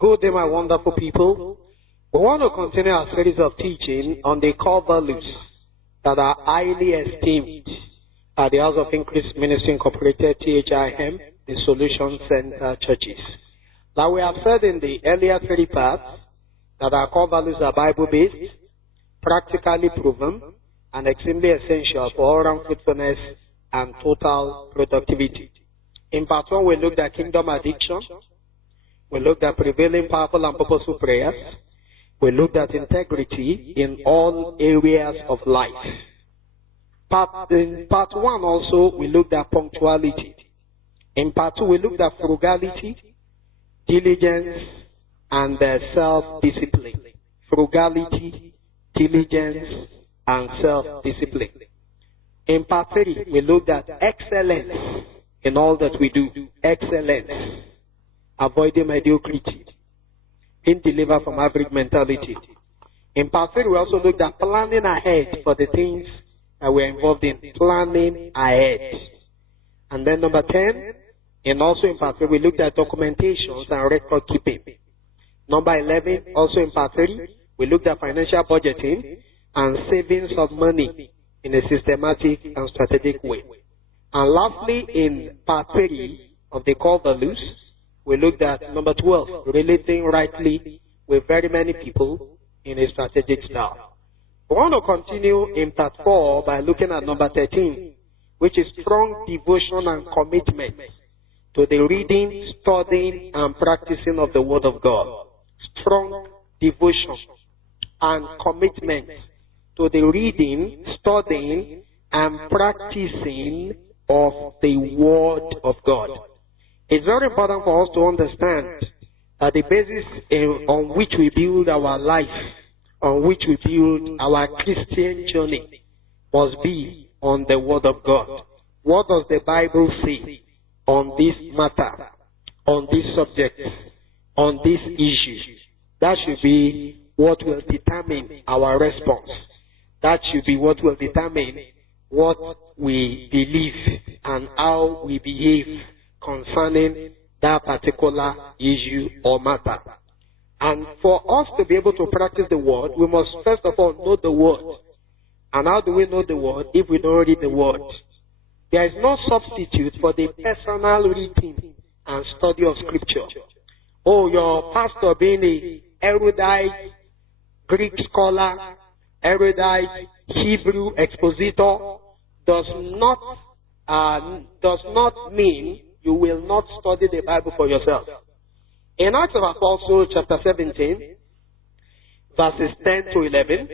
Good day, my wonderful people. We want to continue our series of teaching on the core values that are highly esteemed at the House of Increase Ministry Incorporated, THIM, the Solution Center churches. Now, we have said in the earlier three parts that our core values are Bible-based, practically proven, and extremely essential for all-round fruitfulness and total productivity. In part one, we looked at kingdom addiction. We looked at prevailing powerful and purposeful prayers. We looked at integrity in all areas of life. In part one also, we looked at punctuality. In part two, we looked at frugality, diligence, and self-discipline. Frugality, diligence, and self-discipline. In part three, we looked at excellence in all that we do. Excellence. Avoiding mediocrity. Being delivered from average mentality. In part three, we also looked at planning ahead for the things that we're involved in. Planning ahead. And then number 10, and also in part three, we looked at documentations and record keeping. Number 11, also in part three, we looked at financial budgeting and savings of money in a systematic and strategic way. And lastly, in part three of the core values, we looked at number 12, relating rightly with very many people in a strategic style. We want to continue in part 4 by looking at number 13, which is strong devotion and commitment to the reading, studying, and practicing of the Word of God. Strong devotion and commitment to the reading, studying, and practicing of the Word of God. It's very important for us to understand that the basis on which we build our life, on which we build our Christian journey, must be on the Word of God. What does the Bible say on this matter, on this subject, on this issue? That should be what will determine our response. That should be what will determine what we believe and how we behave concerning that particular issue or matter. And for us to be able to practice the Word, we must first of all know the Word. And how do we know the Word if we don't read the Word? There is no substitute for the personal reading and study of Scripture. Oh, your pastor being an erudite Greek scholar, erudite Hebrew expositor, does not mean you will not study the Bible for yourself. In Acts of Apostles chapter 17, verses 10 to 11,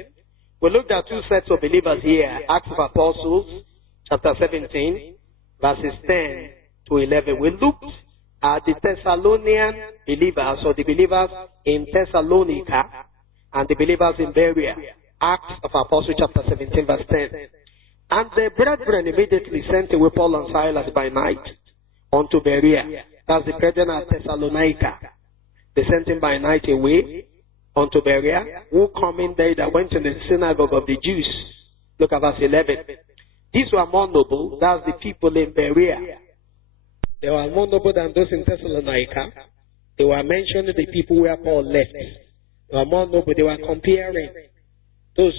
we looked at two sets of believers here. Acts of Apostles chapter 17, verses 10 to 11. We looked at the Thessalonian believers, or the believers in Thessalonica, and the believers in Berea. Acts of Apostles chapter 17, verse 10. And the brethren immediately sent away Paul and Silas by night unto Berea. That's the brethren at Thessalonica. They sent him by night away unto Berea, who coming there that went to the synagogue of the Jews. Look at verse 11. These were more noble, that's the people in Berea. They were more noble than those in Thessalonica. They were mentioning the people where Paul left. They were more noble. They were comparing those,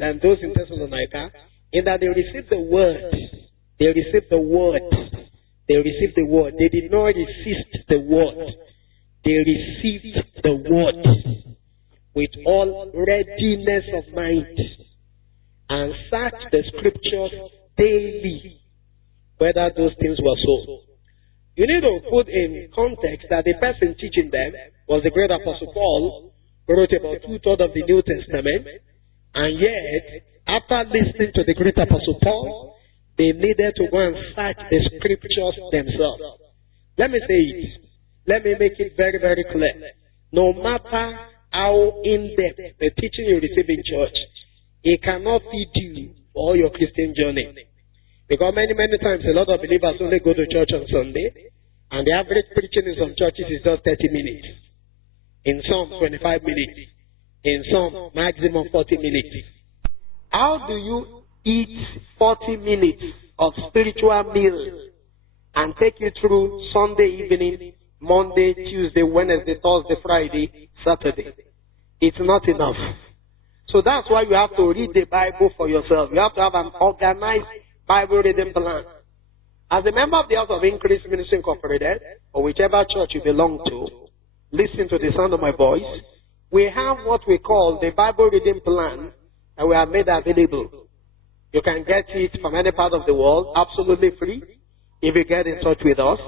than those in Thessalonica, in that they received the word. They received the word. They received the word. They did not resist the word. They received the word with all readiness of mind and searched the scriptures daily whether those things were so. You need to put in context that the person teaching them was the great Apostle Paul, who wrote about 2/3 of the New Testament, and yet, after listening to the great Apostle Paul, they needed to go and search the scriptures themselves. Let me say it. Let me make it very, very clear. No matter how in-depth the teaching you receive in church, it cannot feed you for your Christian journey. Because many, many times a lot of believers only go to church on Sunday, and the average preaching in some churches is just 30 minutes. In some, 25 minutes. In some, maximum 40 minutes. How do you eat 40 minutes of spiritual meal and take you through Sunday evening Monday, Tuesday, Wednesday, Thursday, Friday, Saturday. It's not enough. So that's why you have to read the Bible for yourself. You have to have an organized Bible reading plan. As a member of the House of Increase Ministry Incorporated, or whichever church you belong to, listen to the sound of my voice. We have what we call the Bible reading plan, and we have made available. You can get it from any part of the world, absolutely free, if you get in touch with us.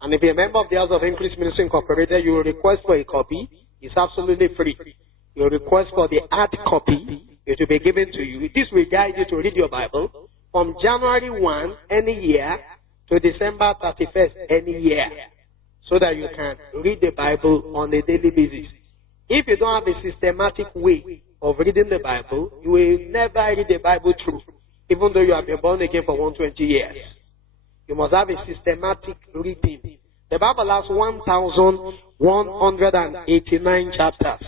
And if you're a member of the House of Increase Ministry Incorporated, you will request for a copy. It's absolutely free. You will request for the hard copy. It will be given to you. This will guide you to read your Bible from January 1 any year to December 31st any year, so that you can read the Bible on a daily basis. If you don't have a systematic way of reading the Bible, you will never read the Bible through, even though you have been born again for 120 years. You must have a systematic reading. The Bible has 1,189 chapters.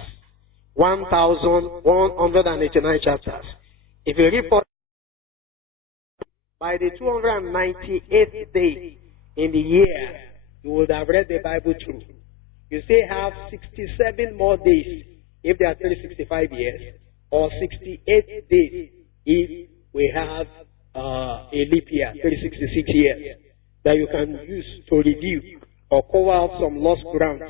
1,189 chapters. If you read for by the 298th day in the year, you would have read the Bible through. You still have 67 more days if there are 365 years, or 68 days if we have a leap year, 366 years, that you can use to review or cover up some lost ground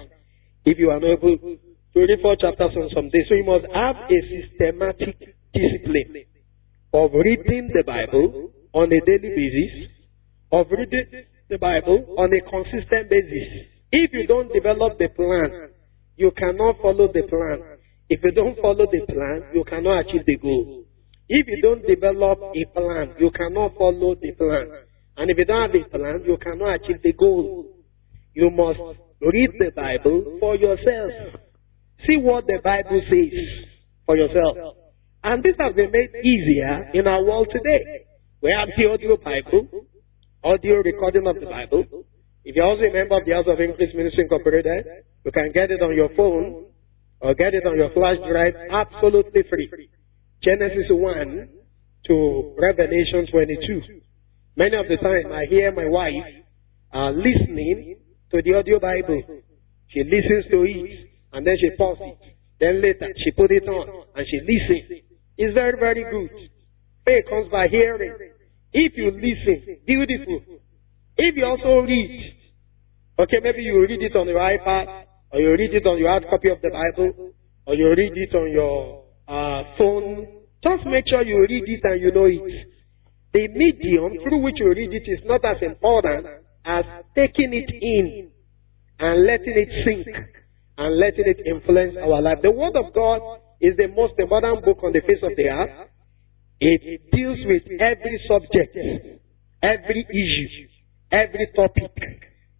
if you are not able to read 4 chapters on some days. So you must have a systematic discipline of reading the Bible on a daily basis, of reading the Bible on a consistent basis. If you don't develop the plan, you cannot follow the plan. If you don't follow the plan, you cannot achieve the goal. If you don't develop a plan, you cannot follow the plan. And if you don't have a plan, you cannot achieve the goal. You must read the Bible for yourself. See what the Bible says for yourself. And this has been made easier in our world today. We have the audio Bible, audio recording of the Bible. If you're also a member of the House of Increase Ministry Incorporated, you can get it on your phone or get it on your flash drive absolutely free. Genesis 1 to Revelation 22. Many of the time I hear my wife listening to the audio Bible. She listens to it and then she pauses it. Then later she put it on and she listens. It's very, very good. Faith comes by hearing. If you listen, beautiful. If you also read, okay, maybe you read it on your iPad, or you read it on your hard copy of the Bible, or you read it on your phone, just make sure you read it and you know it. The medium through which you read it is not as important as taking it in and letting it sink and letting it influence our life. The Word of God is the most important book on the face of the earth. It deals with every subject, every issue, every topic,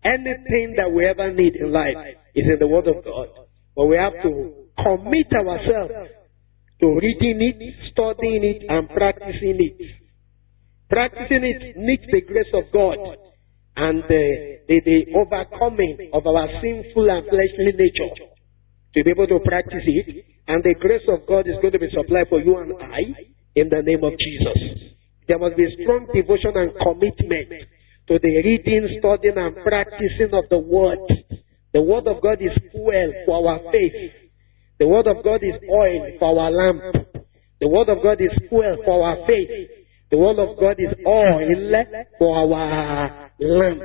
anything that we ever need in life is in the Word of God. But we have to commit ourselves to reading it, studying it, and practicing it. Practicing it needs the grace of God and the overcoming of our sinful and fleshly nature to be able to practice it. And the grace of God is going to be supplied for you and I in the name of Jesus. There must be strong devotion and commitment to the reading, studying, and practicing of the Word. The Word of God is fuel for our faith. The Word of God is oil for our lamp. The Word of God is fuel for our faith. The Word of God is oil for our lamp.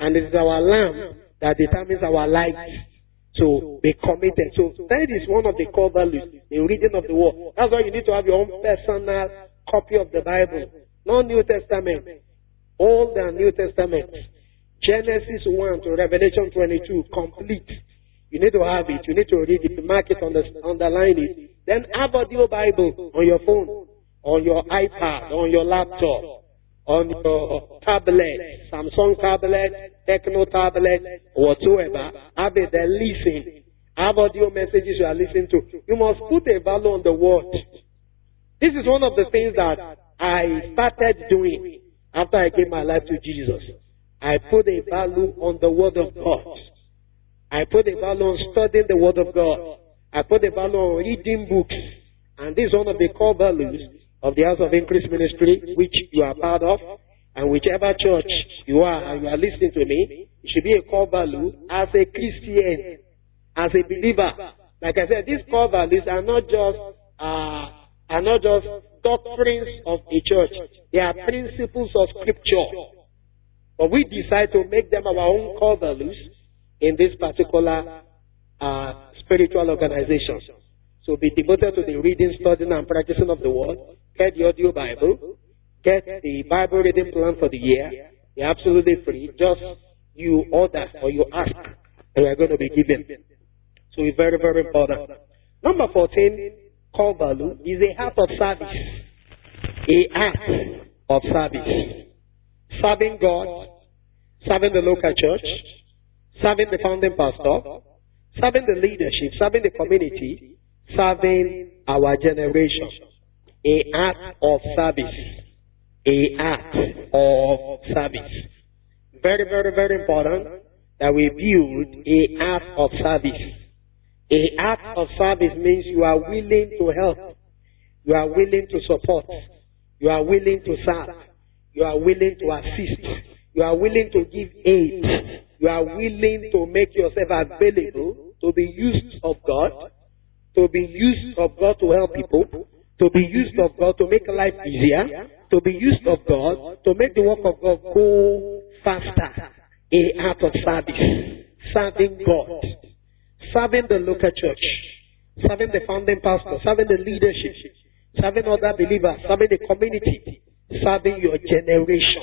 And it is our lamp that determines our light. So be committed. So that is one of the core values, the reading of the Word. That's why you need to have your own personal copy of the Bible. No New Testament. Old and New Testament. Genesis 1 to Revelation 22, complete. You need to have it. You need to read it, mark it, underline it. Then have audio Bible on your phone, on your iPad, on your laptop, on your tablet, Samsung tablet, Techno tablet, whatsoever. Have it there, listen. Have audio messages you are listening to. You must put a value on the Word. This is one of the things that I started doing after I gave my life to Jesus. I put a value on the Word of God. I put a value on studying the Word of God. I put a value on reading books. And this is one of the core values of the House of Increase Ministry, which you are part of. And whichever church you are and you are listening to me, It should be a core value as a Christian, as a believer. Like I said, these core values are not just doctrines of a church. They are principles of Scripture. But we decide to make them our own core values in this particular spiritual organization. So be devoted to the reading, studying, and practicing of the Word. Get the audio Bible. Get the Bible reading plan for the year. They're absolutely free. Just you order or you ask, and you're going to be given. So it's very, very important. Number 14, core value, is a heart of service. A heart of service. Serving God, serving the local church, serving the founding pastor, serving the leadership, serving the community, serving our generation. A heart of service. A act of service. Very, very, very important that we build a act of service. A act of service means you are willing to help. You are willing to support. You are willing to serve. You are willing to assist. You are willing to give aid. You are willing to make yourself available to be used of God, to be used of God to help people, to be used of God to make life easier, to be used of God to make the work of God go faster. A act of service. Serving God. Serving the local church. Serving the founding pastor. Serving the leadership. Serving other believers. Serving the community. Serving your generation.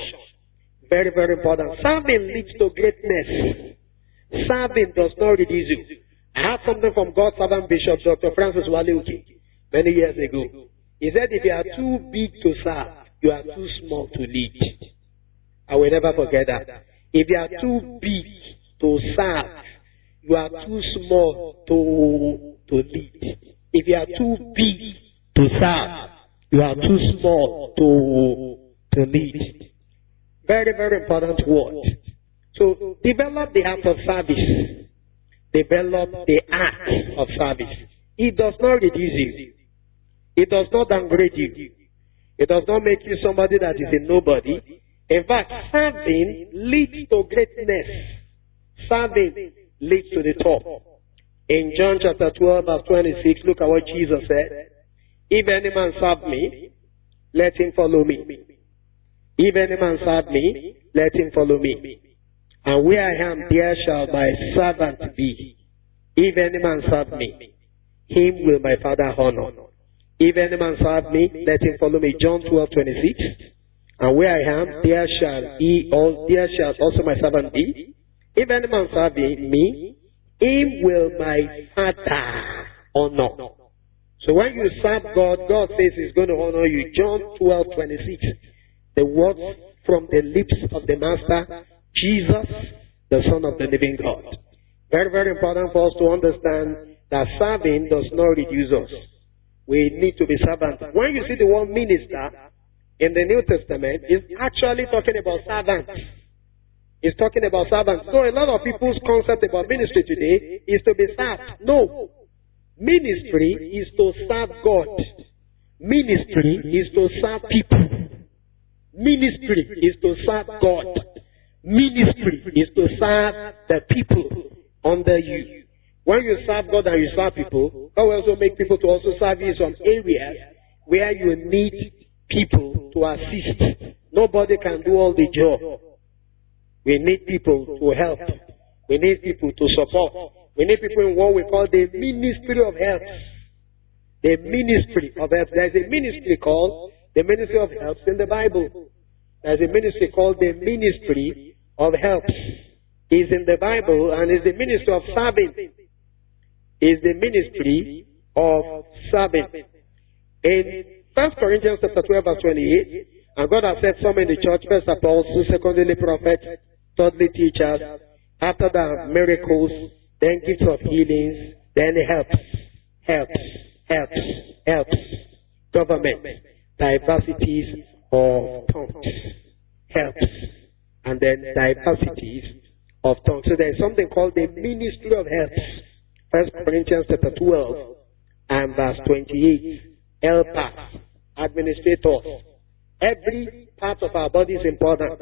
Very, very important. Serving leads to greatness. Serving does not reduce you. I heard something from God's servant Bishop Dr. Francis Waleuki many years ago. He said, if you are too big to serve, you are too small to lead. I will never forget that. If you are too big to serve, you are too small to lead. If you are too big to serve, you are too small to lead. Very, very important word. So develop the act of service. Develop the act of service. It does not reduce you. It does not downgrade you. It does not make you somebody that is a nobody. In fact, serving leads to greatness. Serving leads to the top. In John chapter 12, verse 26, look at what Jesus said. If any man serve me, let him follow me. If any man serve me, let him follow me. And where I am, there shall my servant be. If any man serve me, him will my Father honor. If any man serve me, let him follow me. John 12:26. And where I am, there shall also my servant be. If any man serve me, him will my Father honor. So when you serve God, God says he's going to honor you. John 12:26. The words from the lips of the Master, Jesus, the Son of the living God. Very, very important for us to understand that serving does not reduce us. We need to be servants. When you see the word minister in the New Testament, it's actually talking about servants. It's talking about servants. So a lot of people's concept about ministry today is to be served. No. Ministry is to serve God. Ministry is to serve people. Ministry is to serve God. Ministry is to serve the people under you. When you serve God and you serve people, God will also make people to also serve you in some areas where you need people to assist. Nobody can do all the job. We need people to help. We need people to support. We need people in what we call the ministry of help. The ministry of help. There is a ministry called the ministry of helps in the Bible. There is a ministry called the ministry of helps. It's in the Bible and is the ministry of serving. Is the ministry of serving. In 1 Corinthians chapter 12 verse 28, and God has set some in the church, first apostles, secondly prophets, thirdly teachers, after that miracles, then gifts of healings, then helps, government, diversities of tongues, helps, and then diversities of tongues. So there is something called the ministry of helps. 1 Corinthians chapter 12 and verse 28. Helpers, administrators. Every part of our body is important.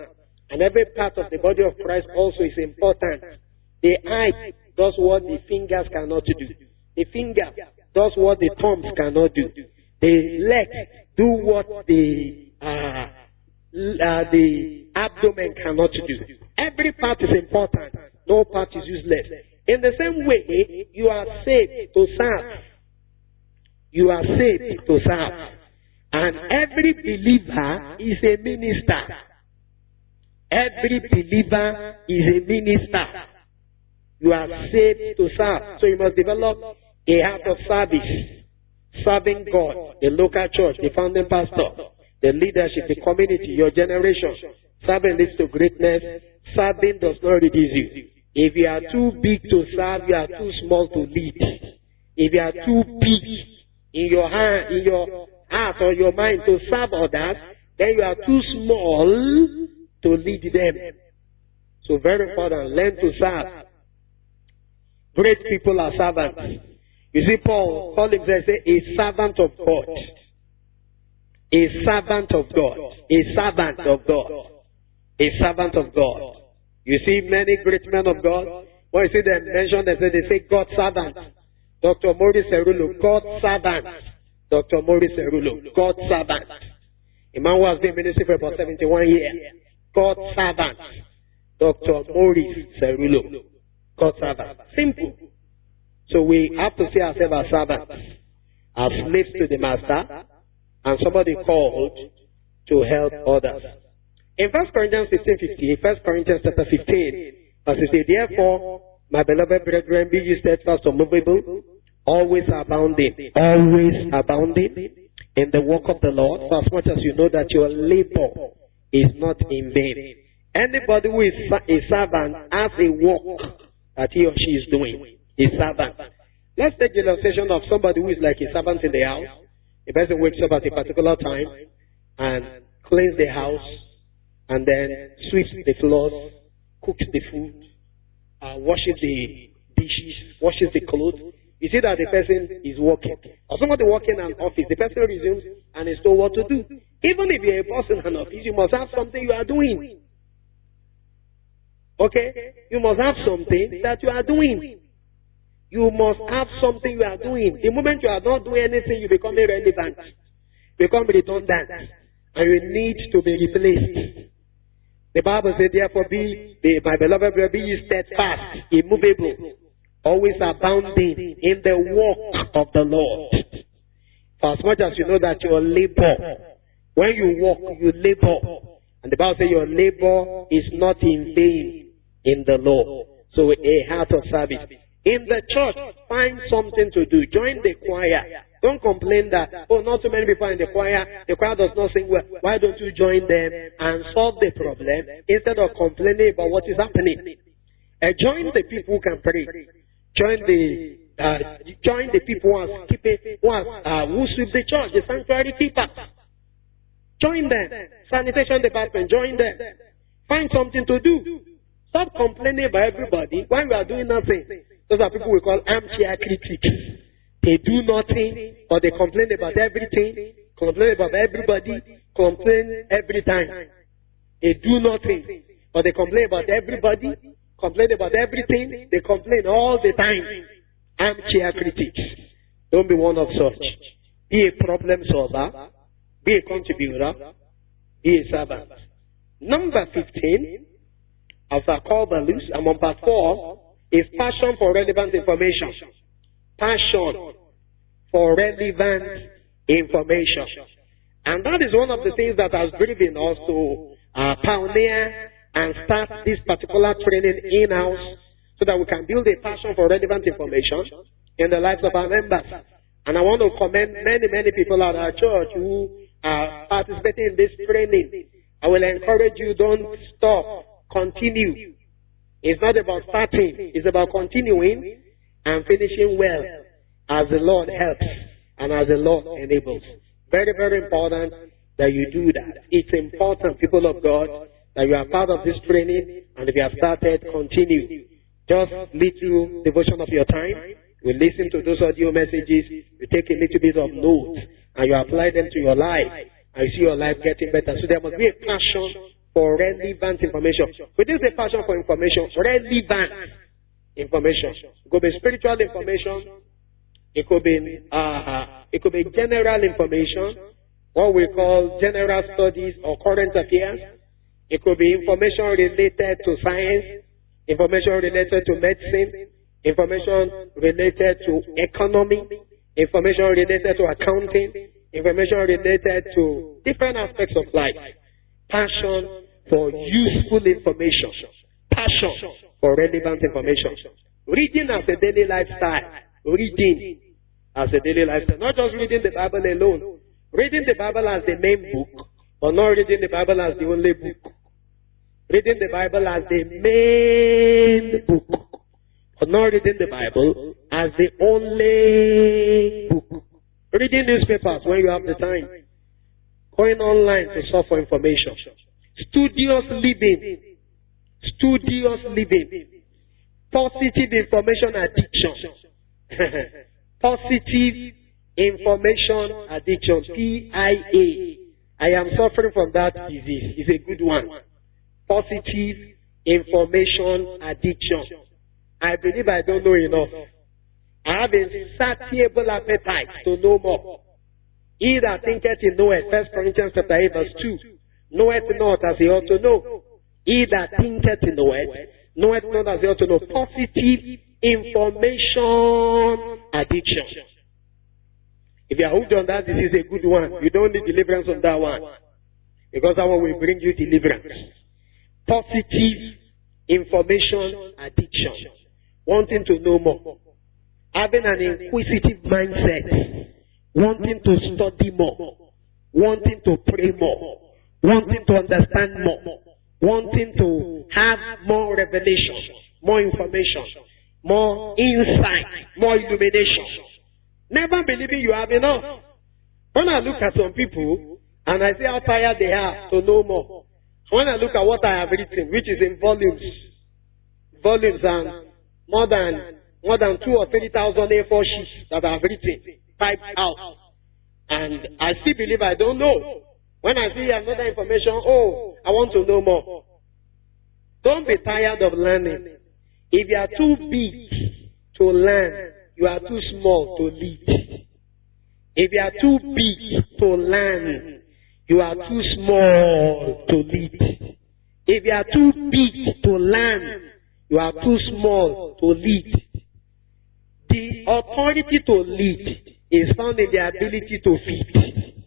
And every part of the body of Christ also is important. The eye does what the fingers cannot do. The finger does what the thumbs cannot do. The legs do what the abdomen cannot do. Every part is important. No part is useless. In the same way, you are saved to serve. You are saved to serve. And every believer is a minister. Every believer is a minister. You are saved to serve. So you must develop a heart of service. Serving God, the local church, the founding pastor, the leadership, the community, your generation. Serving leads to greatness. Serving does not reduce you. If you are too big to serve, you are too small to lead. If you are too big in your heart or your mind to serve others, then you are too small to lead them. So very important, learn to serve. Great people are servants. You see, Paul himself say, a servant of God. A servant of God. A servant of God. A servant of God. You see many great men of God. When you see them mentioned, they say God's servant. Dr. Maurice Cerullo, God's servant. Dr. Maurice Cerullo, God's servant. A man who has been ministry for about 71 years. God's servant. Dr. Maurice Cerullo, God's servant. Simple. So we have to see ourselves as servants, as slaves to the master, and somebody called to help others. In 1 Corinthians 15:50, 1 Corinthians chapter 15, verse 60, therefore, my beloved brethren, be ye steadfast, unmovable, always abounding in the work of the Lord, for as much as you know that your labor is not in vain. Anybody who is a servant has a work that he or she is doing. A servant. Let's take the illustration of somebody who is like a servant in the house. The person wakes up at a particular time and cleans the house, and then sweeps the floors, cooks the food, washes the dishes, washes the clothes. You see that the person is working. Or somebody working in an office, the person resumes and is told what to do. Even if you're a boss in an office, you must have something you are doing. Okay? You must have something that you are doing. You must have something you are doing. The moment you are not doing anything, you become irrelevant, become redundant, and you need to be replaced. The Bible says, therefore, my beloved, be ye steadfast, immovable, always abounding in the work of the Lord. For as much as you know that your labor, when you work, you labor. And the Bible says your labor is not in vain in the Lord. So a heart of service. In the church, find something to do. Join the choir. Don't complain that, oh, not too many people in the choir does not sing well. Why don't you join them and solve the problem instead of complaining about what is happening? Join the people who can pray. Join the people who sweep the church, the sanctuary keepers. Join them. Sanitation department, join them. Find something to do. Stop complaining about everybody when we are doing nothing. Those are people we call armchair critics. They do nothing, or they complain about everything, complain about everybody, complain every time. They do nothing, or they complain about everybody, complain about everything, they complain all the time. Armchair critics. Don't be one of such. Be a problem solver, be a contributor, be a servant. Number 15, as I call the loose, I'm on part 4, is passion for relevant information. Passion for relevant information. And that is one of the things that has driven us to pioneer and start this particular training in-house so that we can build a passion for relevant information in the lives of our members. And I want to commend many people at our church who are participating in this training. I will encourage you, don't stop, continue. It's not about starting, it's about continuing and finishing well as the Lord helps and as the Lord enables. Very, very important that you do that. It's important, people of God, that you are part of this training, and if you have started, continue. Just little devotion of your time. You listen to those audio messages, you take a little bit of notes, and you apply them to your life, and you see your life getting better. So there must be a passion for relevant information. We didn't say passion for information, relevant information. It could be spiritual information. It could be general information, what we call general studies or current affairs. It could be information related to science, information related to medicine, information related to economy, information related to accounting, information related to different aspects of life. Passion for useful information. Passion for relevant information. Reading as a daily lifestyle. Reading as a daily lifestyle. Not just reading the Bible alone. Reading the Bible as the main book, or not reading the Bible as the only book. Reading the Bible as the main book, or not reading the Bible as the only book. Reading newspapers when you have the time. Going online to search for information. Studious living. Studious living. Positive information addiction. Positive information addiction. PIA. I am suffering from that disease. It's a good one. Positive information addiction. I believe I don't know enough. I have a satiable appetite to know more. He that thinketh he knoweth, 1 Corinthians chapter 8 verse 2. Knoweth not as he ought to know. He that thinketh he knoweth not as he ought to know. Positive information addiction. If you are hooked on that, this is a good one. You don't need deliverance on that one. Because that one will bring you deliverance. Positive information addiction. Wanting to know more. Having an inquisitive mindset. Wanting to study more. Wanting to pray more. Wanting to understand more. Wanting to have more revelation. More information. More insight. More illumination. Never believing you have enough. When I look at some people and I see how tired they are to know more. When I look at what I have written, which is in volumes and more than 2,000 or 3,000 A4 sheets that I have written, typed out, and I still believe I don't know. When I see another information, I want to know more. Don't be tired of learning. If you are too big to learn, you are too small to lead. If you are too big to learn, you are too small to lead. If you are too big to learn, you are too small to lead. The authority to lead is found in the ability to feed.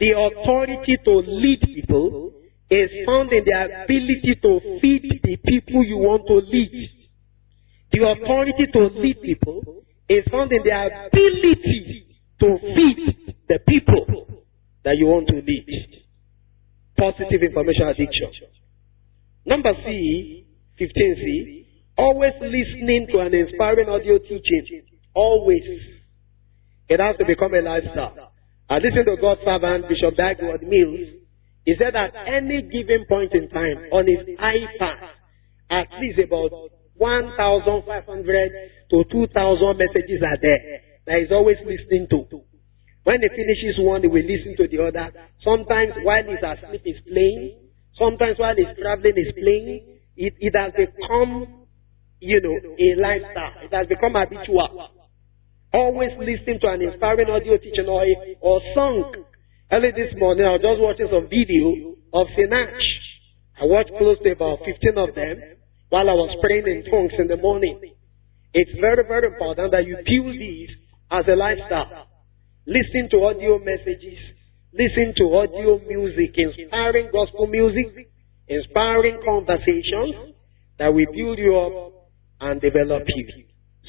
The authority to lead people is found in the ability to feed the people you want to lead. The authority to lead people is found in the ability to feed the people that you want to lead. Positive information addiction. Number C, 15C, always listening to an inspiring audio teaching. Always. It has to become a lifestyle. I listened to God's servant, Bishop Dagwood Mills. He said at any given point in time on his iPad, at least about 1,500 to 2,000 messages are there that he's always listening to. When he finishes one, he will listen to the other. Sometimes while he's asleep, he's playing. Sometimes while he's traveling, he's playing. It has become, a lifestyle. It has become habitual. Always listening to an inspiring audio teaching or song. Early this morning, I was just watching some video of Sinach. I watched close to about 15 of them while I was praying in tongues in the morning. It's very, very important that you build these as a lifestyle. Listen to audio messages. Listen to audio music, inspiring gospel music, inspiring conversations that will build you up and develop you.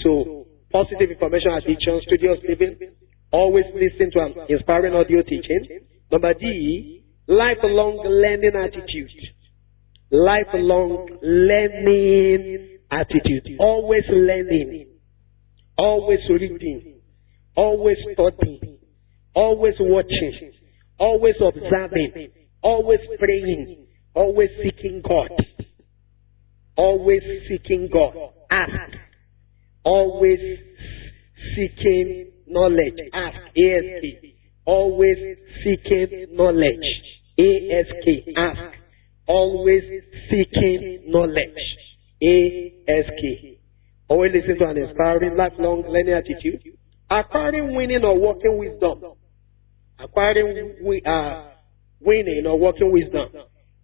So, positive information addiction, studious living, always listen to an inspiring audio teaching. Number D, lifelong learning attitude. Lifelong learning attitude. Always learning. Always reading. Always studying. Always watching. Always observing. Always praying. Always seeking God. Always seeking God. Ask. Always seeking knowledge. Ask. ASK. Always seeking knowledge. ASK. Ask. Always seeking knowledge. ASK. Always listen to an inspiring, lifelong learning attitude. Acquiring winning or working wisdom. Acquiring winning or working wisdom.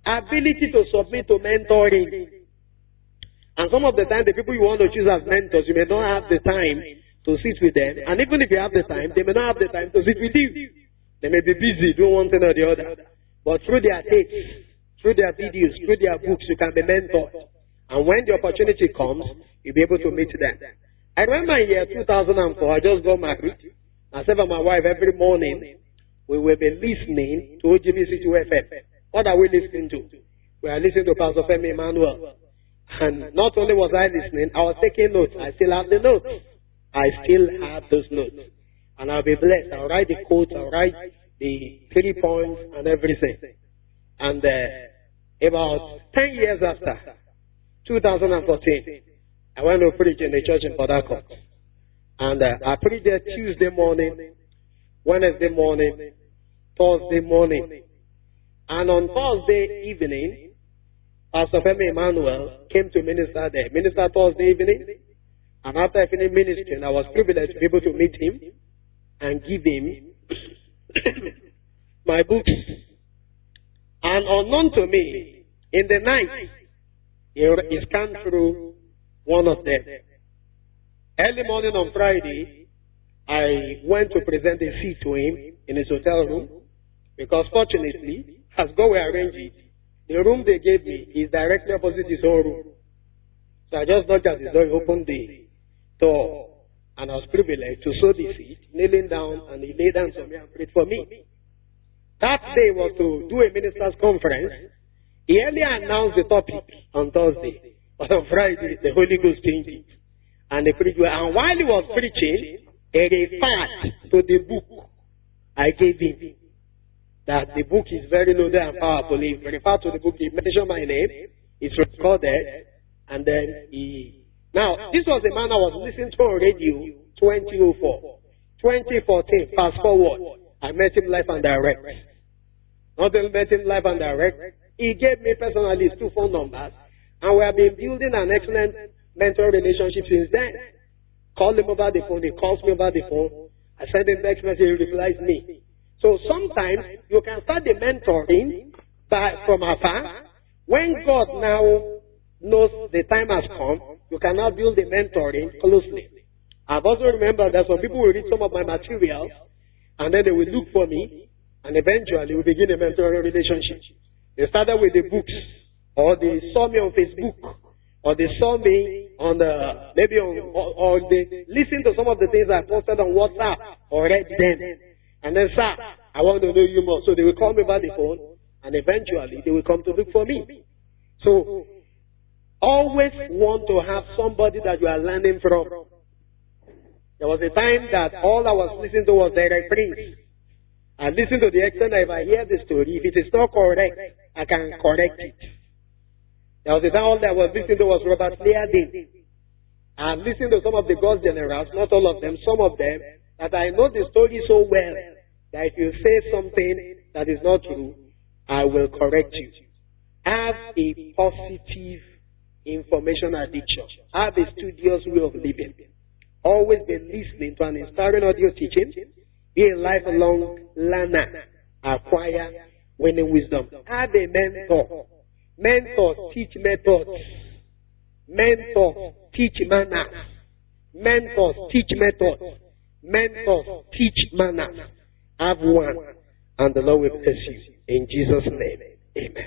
Ability to submit to mentoring. And some of the time, the people you want to choose as mentors, you may not have the time to sit with them. And even if you have the time, they may not have the time to sit with you. They may be busy doing one thing or the other. But through their tapes, through their videos, through their books, you can be mentored. And when the opportunity comes, you'll be able to meet them. I remember in year 2004, I just got married. Myself and my wife, every morning, we will be listening to OGBC 2FM. What are we listening to? We are listening to Pastor Femi Emmanuel. And not only was I listening, I was taking notes. I still have the notes. I still have those notes. And I'll be blessed. I'll write the quotes, I'll write the 3 points and everything. And about 10 years after, 2014, I went to preach in the church in Port Harcourt. And I preached there Tuesday morning, Wednesday morning, Thursday morning. And on Thursday evening, Pastor Femi Emmanuel came to minister there. Minister Thursday evening. And after I finished ministering, I was privileged to be able to meet him and give him my books. And unknown to me, in the night, he scanned through one of them. Early morning on Friday, I went to present a seat to him in his hotel room because fortunately, as God will arrange it, the room they gave me is directly opposite his own room. So I just knocked at his door, he opened the door, and I was privileged to sow the seed, kneeling down, and he laid hands on me and prayed for me. That day was to do a ministers' conference. He earlier announced the topic on Thursday, but on Friday, the Holy Ghost changed it. And they preached well. And while he was preaching, he referred to the book I gave him. That the book is very loaded and powerful. He referred to the book, he mentioned my name, it's recorded, and then now, this was the man I was listening to on radio 2004. 2014, fast forward, I met him live and direct. Not only met him live and direct, he gave me personally his 2 phone numbers, and we have been building an excellent mentor relationship since then. Call him over the phone, he calls me over the phone, I send him text message, he replies me. So sometimes you can start the mentoring from afar. When God now knows the time has come, you can now build the mentoring closely. I've also remembered that some people will read some of my materials, and then they will look for me, and eventually we begin a mentoring relationship. They started with the books, or they saw me on Facebook, or they saw me on maybe on, or they listened to some of the things I posted on WhatsApp or read them. And then, sir, I want to know you more. So they will call me by the phone, and eventually they will come to look for me. So always want to have somebody that you are learning from. There was a time that all I was listening to was Derek Prince. I listen to the extent that if I hear the story, if it is not correct, I can correct it. There was a time all that I was listening to was Robert Liardin. I listened to some of the God's generals, not all of them, some of them, that I know the story so well that if you say something that is not true, I will correct you. Have a positive information addiction. Have a studious way of living. Always be listening to an inspiring audio teaching. Be a lifelong learner. Acquire winning wisdom. Have a mentor. Mentors teach methods. Mentors teach manners. Mentors teach methods. Mentors teach manners. Have one, and the Lord will bless you. In Jesus' name, amen.